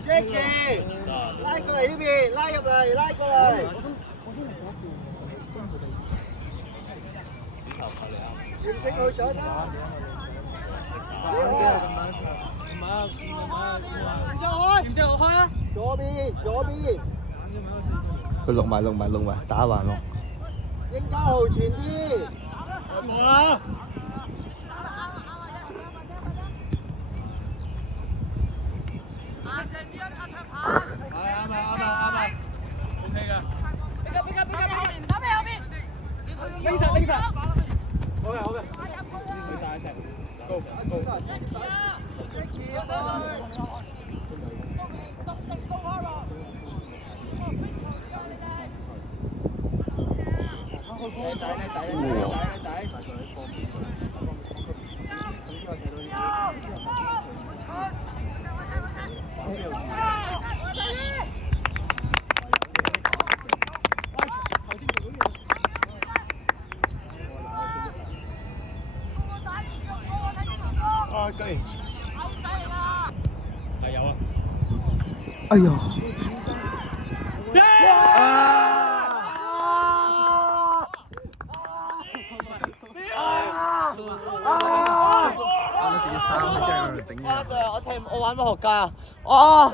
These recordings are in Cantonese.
Jackie，拉過嚟呢邊，拉入嚟，拉過嚟。認識佢咗啦。點知我開啊？左邊，左邊。佢落埋，打橫咯。應家豪前啲。哇！OK 㗎。拎實，拎實。好嘅。去晒一齊。高。居然。係有啊。哎呀！阿 Sir，我玩乜學界啊？哦，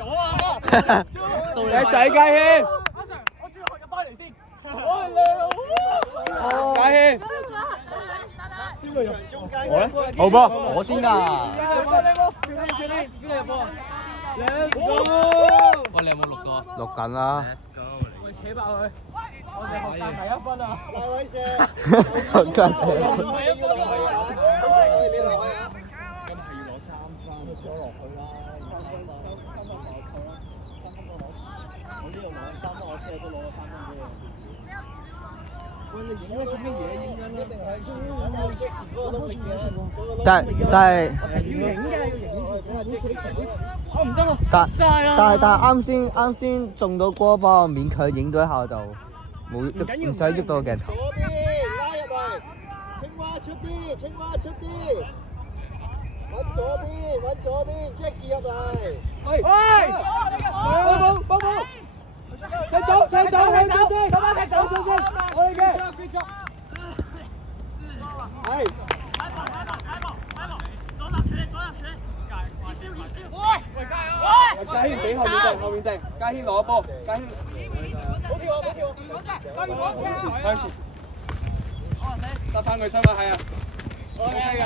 你仔嘉軒。阿 Sir，我轉學入翻嚟先。嘉軒。我咧？好波。我先㗎。Let's go！喂，你有冇錄到啊？錄緊啦。喂，扯爆佢！我哋學界第一分啊！賴偉射。學界第一分。你落去啊！今係要攞3分。咗落去啦，3分我扣啦，3分我呢度攞3分，我聽日都攞咗3分俾你。喂，你影咗做乜嘢？影緊啦，定係但係我唔得啊！啱先中到波，幫我勉強影咗一下就冇唔使喐到個鏡頭。左邊拉入嚟，青蛙出啲，青蛙出啲，揾左邊 ，Jackie 入嚟。喂！冇！踢走！我哋嘅。係。嘉軒俾後面定，嘉軒攞波，嘉軒。冇跳，向前。得翻佢身啦，係啊。OK 嘅。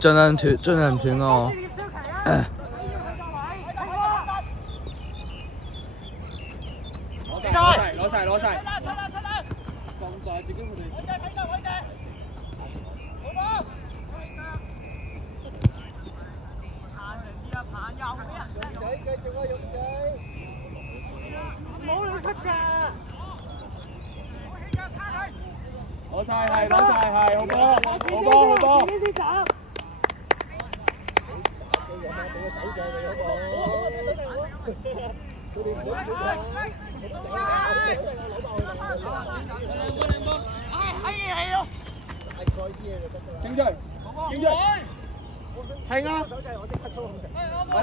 盡量斷我。攞晒。咁大自己佢哋。勇仔，繼續啊，勇仔！唔好亂出㗎！攞晒係，好波！自己先打。俾個手掣你好唔好？佢哋唔想做㗎。清追，停啊！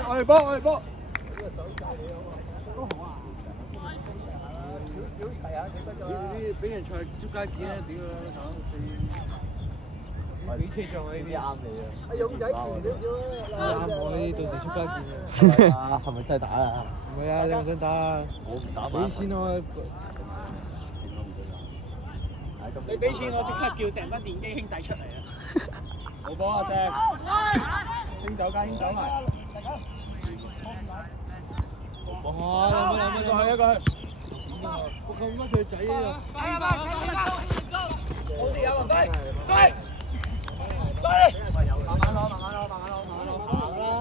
我哋波。啲俾人賽捉街點咧，屌啊！俾車撞呢啲啱你啊！阿勇仔前少少啦，啱我呢啲到時出街見啊！係咪真係打啊？唔係啊，你唔想打啊？我唔打嘛。俾錢我。你俾錢我即刻叫成班電機兄弟出嚟啊！好波啊，石！兄走街，兄走埋。哇！兩個一個去。我咁多佢仔啊！好似有人飛，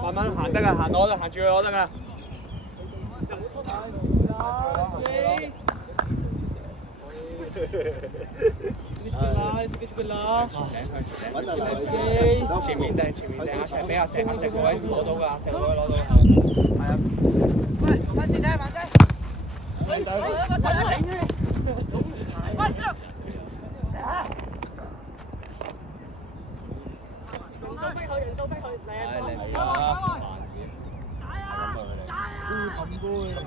慢慢行得㗎，行攞得，行住去攞得㗎。前面定，阿石俾阿石個位攞到㗎，阿石個位攞到。係啊。喂，慢啲，慢啲。做逼佢嚟啊！嚟啊！咁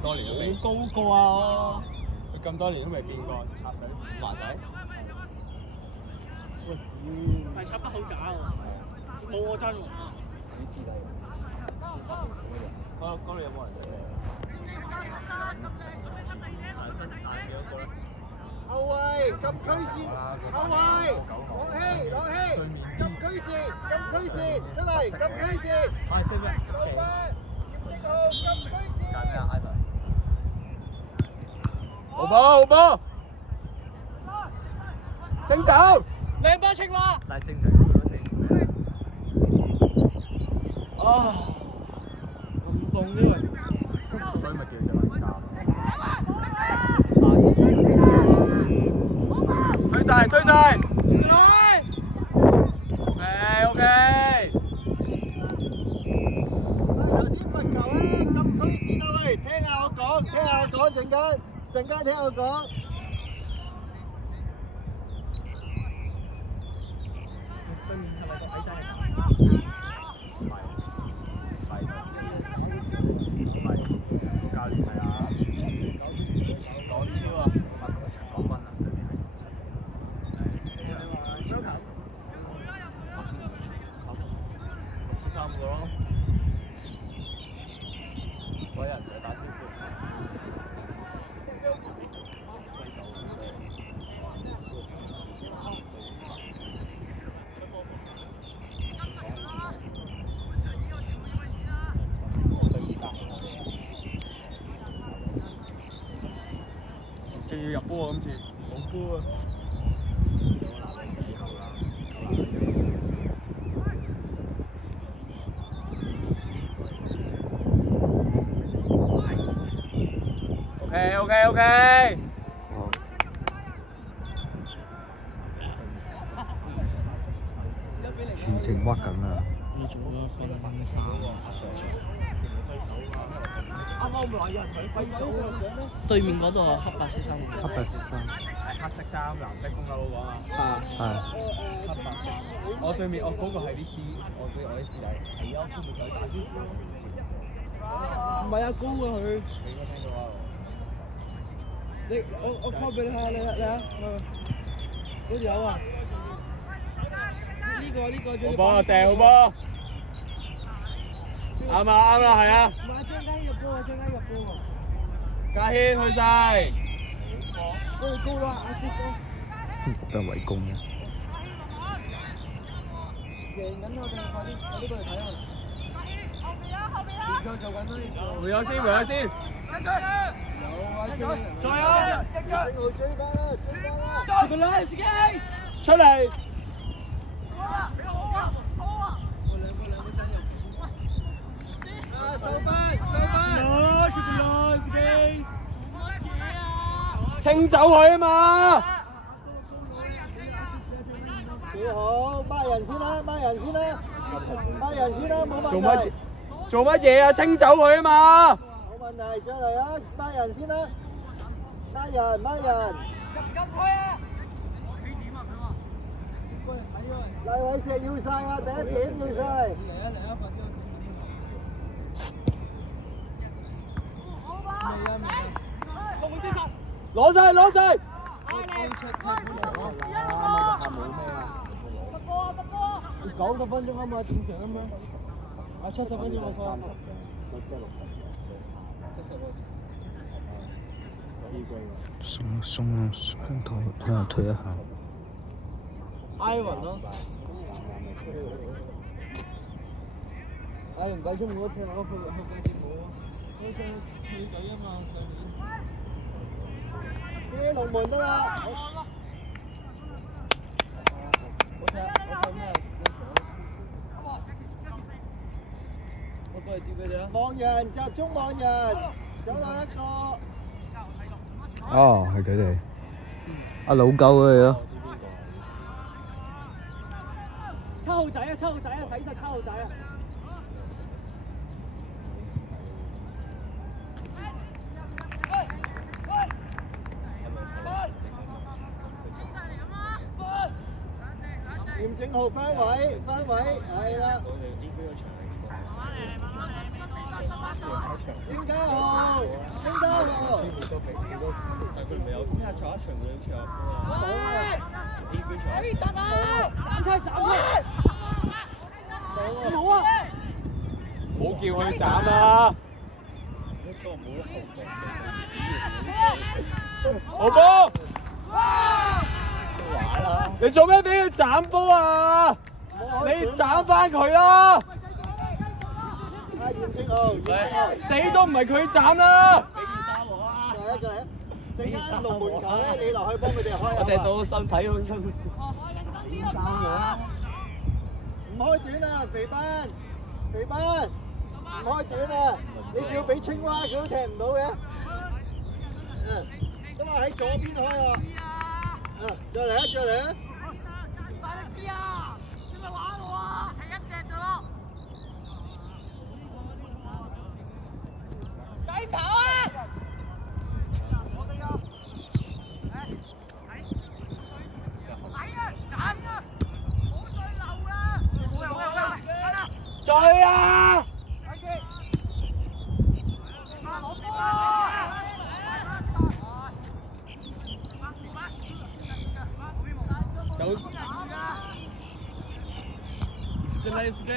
多年都未高過啊！佢咁多年都未變過，插水麻仔。喂，係插得好假喎，冇我真喎。嗰度有冇人食咧？後衞禁區線，後衞朗希，禁區線，出嚟禁區線。快升咩？正。揀咩啊 ？Ivan。好波，清走。兩波清啦！但係正常佢都成。啊！咁凍呢位，所以咪叫隻冷衫。推晒。OK。頭先罰球咧，禁區線啊喂，聽下我講，陣間聽我講。對面係咪個矮仔嚟㗎？唔係，教練係啊，港超啊，陳廣斌啊，對面係3個咯，嗰人就打招呼。仲要入波啊！今次冇波啊！OK。全程屈緊啊！你做咗分3。啱啱咪話有人同佢揮手咯，對面嗰度係黑白色衫。黑白色衫。係黑色衫、藍色公牛佬講啊。係。黑白色。我對面，嗰個係啲師，我啲師弟。係啊，我見到佢打招呼。唔係啊，高啊佢。你應該聽到啊。我 call 俾你睇下，你啊，嗰條友啊。呢個最。好波啊！射好波。啱啦，係啊。唔係張家欣入波喎。家軒去晒。高啦，阿師叔。俾人圍攻嘅。贏緊我哋，快啲過嚟睇啊！做緊啦，回有先。再啊！追翻啦！出個啦，自己出嚟。手班，出個啦，自己清走佢啊嘛！幾好，孖人先啦，冇問題。做乜嘢啊？清走佢啊嘛！冇問題，再嚟啊！孖人先啦，孖人。入去啊！黎偉石要晒啊！第一點要晒。攞晒！9個分鐘啊嘛，正常啊嘛。70分鐘我錯。鬆向退一下。Ivan 咯。Ivan 計出我踢我去計節目啊！佢計啊嘛上年。啲龍門得啦。我踢咩？我過嚟接佢哋啊！望人，集中望人，走到一個。哦，係佢哋。阿老狗佢哋咯。7號仔啊，睇實7號仔啊！嚴正浩翻位，係啦。丁家豪，但佢唔係有咩坐一場會場啊？呢邊場。冇啊！冇叫佢斬啊！好波！你做咩俾佢斬波啊？你斬翻佢啦！嚴正浩，死都唔係佢斬啦！俾件衫我啊！陣間龍門球咧，你落去幫佢哋開啊！我踢到身體好辛苦。衫我。唔開短啊，肥班，唔開短啊！你仲要俾青蛙，佢都踢唔到嘅。咁啊喺左邊開啊！再嚟啊！大力啲啊！你咪玩我啊！踢一隻啫咯！繼跑啊！再去啊！走！這來是給。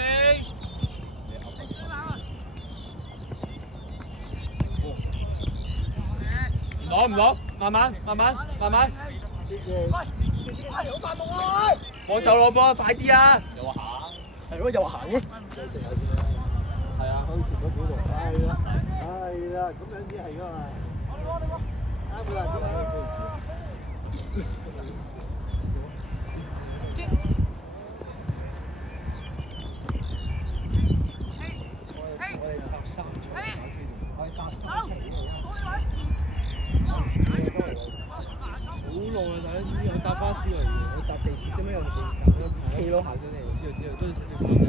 唔攞，慢慢。幫手攞波，快啲啊！係咯，又行嘅。係啊，可以傳到表度。係啦，咁樣先係噶嘛。啱啦，啱啦。好耐啊！第一次搭巴士嚟嘅，我搭地鐵啫咩？有地鐵車咯，行上嚟。知道，都係少少講嘅。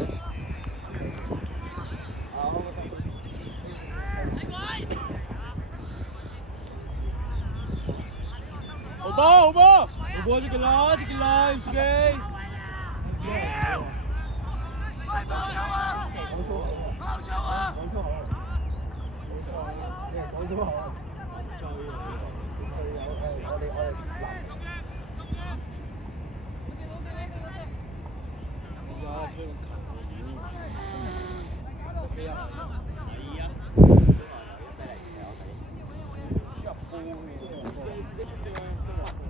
好波！自己來，自己。講粗口啊！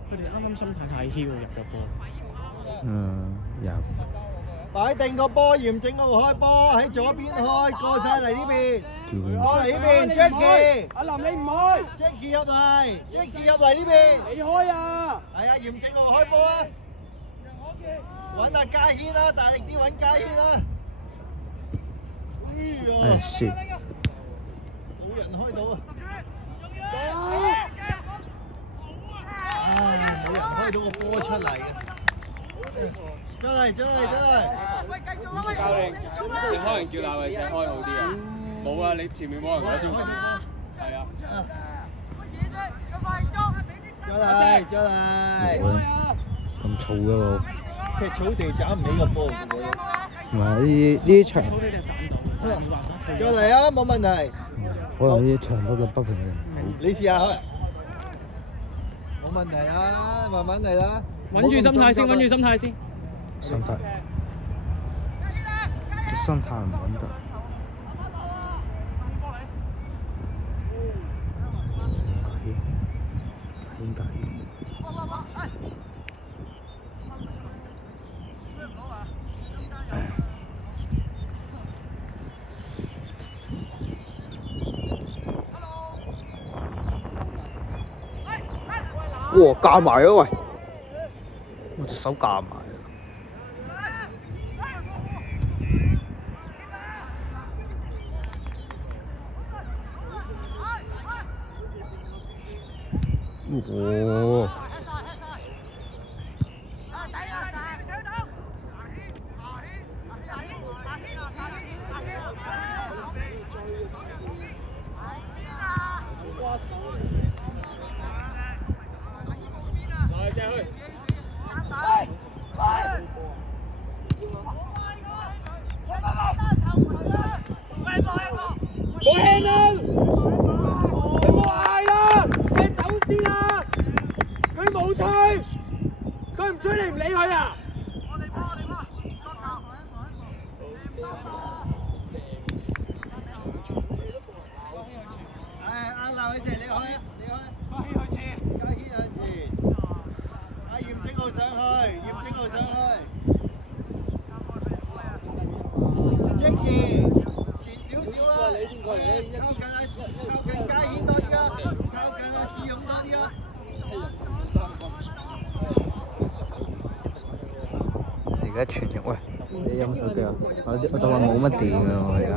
佢哋啱啱心態太囂，入咗波。有。擺定個波，嚴正浩開波，喺左邊開，過晒嚟呢邊，過嚟呢邊 ，Jackie。阿林你唔開 ，Jackie 入嚟呢邊。你開啊！係啊，嚴正浩開波啊！揾阿嘉軒啦，大力啲揾嘉軒啦。哎是。冇人開到啊！唉，冇人開到個波出嚟嘅。出嚟！教練，你可能叫大衛石開好啲啊！冇啊，你前面冇人攞到咁。係啊。出嚟！咁燥嘅喎。踢草地斬唔起個波嘅喎。唔係呢場。再嚟啊！冇問題。可能呢場嗰個不平衡。你試下開。冇問題啊，慢慢嚟啦。穩住心態先。心態唔穩得。應該。哇！夾埋啊喂！我隻手夾埋。哦！開啊！阿劉偉成，你開啊！你開。嘉軒去前。阿嚴正浩上去，嚴正浩上去。Jackie，前少少啦，靠近嘉軒多啲啊，靠近阿志勇多啲啊。而家全日喂，你有冇手機啊？我就話冇乜電啊，我而家。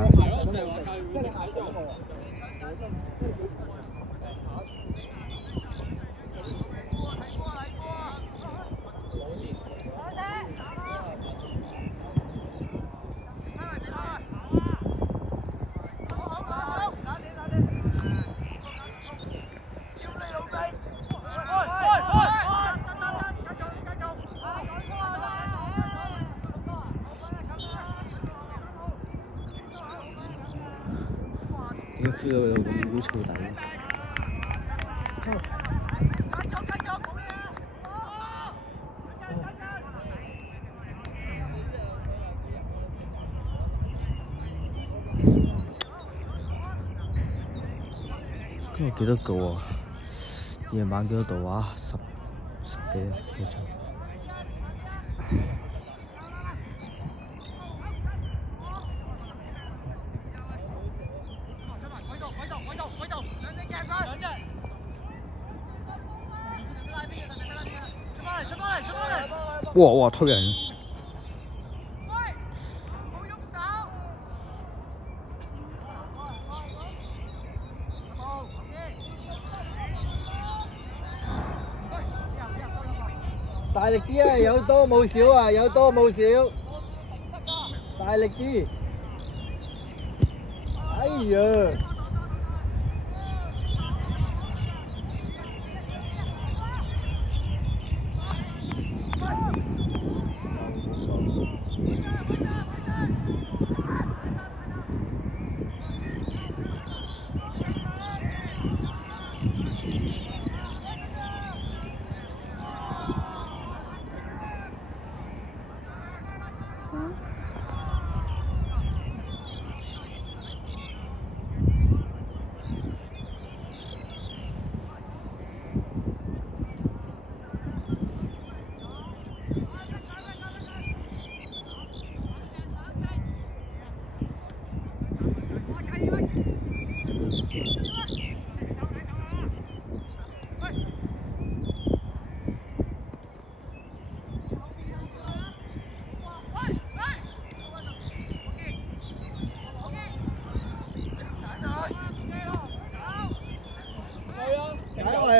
點 feel 到有咁污糟底？今日幾多度啊？夜晚幾多度啊？10幾幾度？哇！推人！大力啲啊！有多冇少啊！有多冇少。大力啲。哎呀！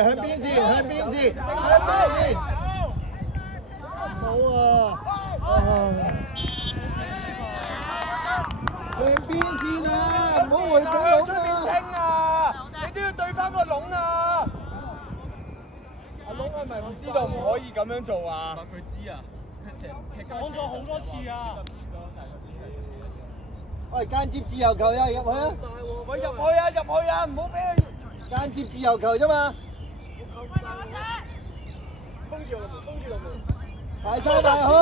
向邊先？向邊先？向邊先？冇啊！向邊先啊！唔好回個籠啊！你都要對翻個籠啊！阿窿係咪唔知道唔可以咁樣做啊？佢知啊，講咗好多次啊！喂，間接自由球啊，入去啊！喂，入去啊，入去啊，唔好俾佢間接自由球啫嘛！封住落門，排晒埋去，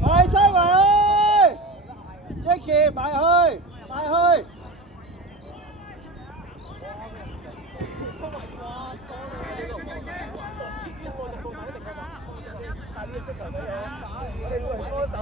排晒埋去 ，Jackie 埋去，埋去。我哋會係歌手。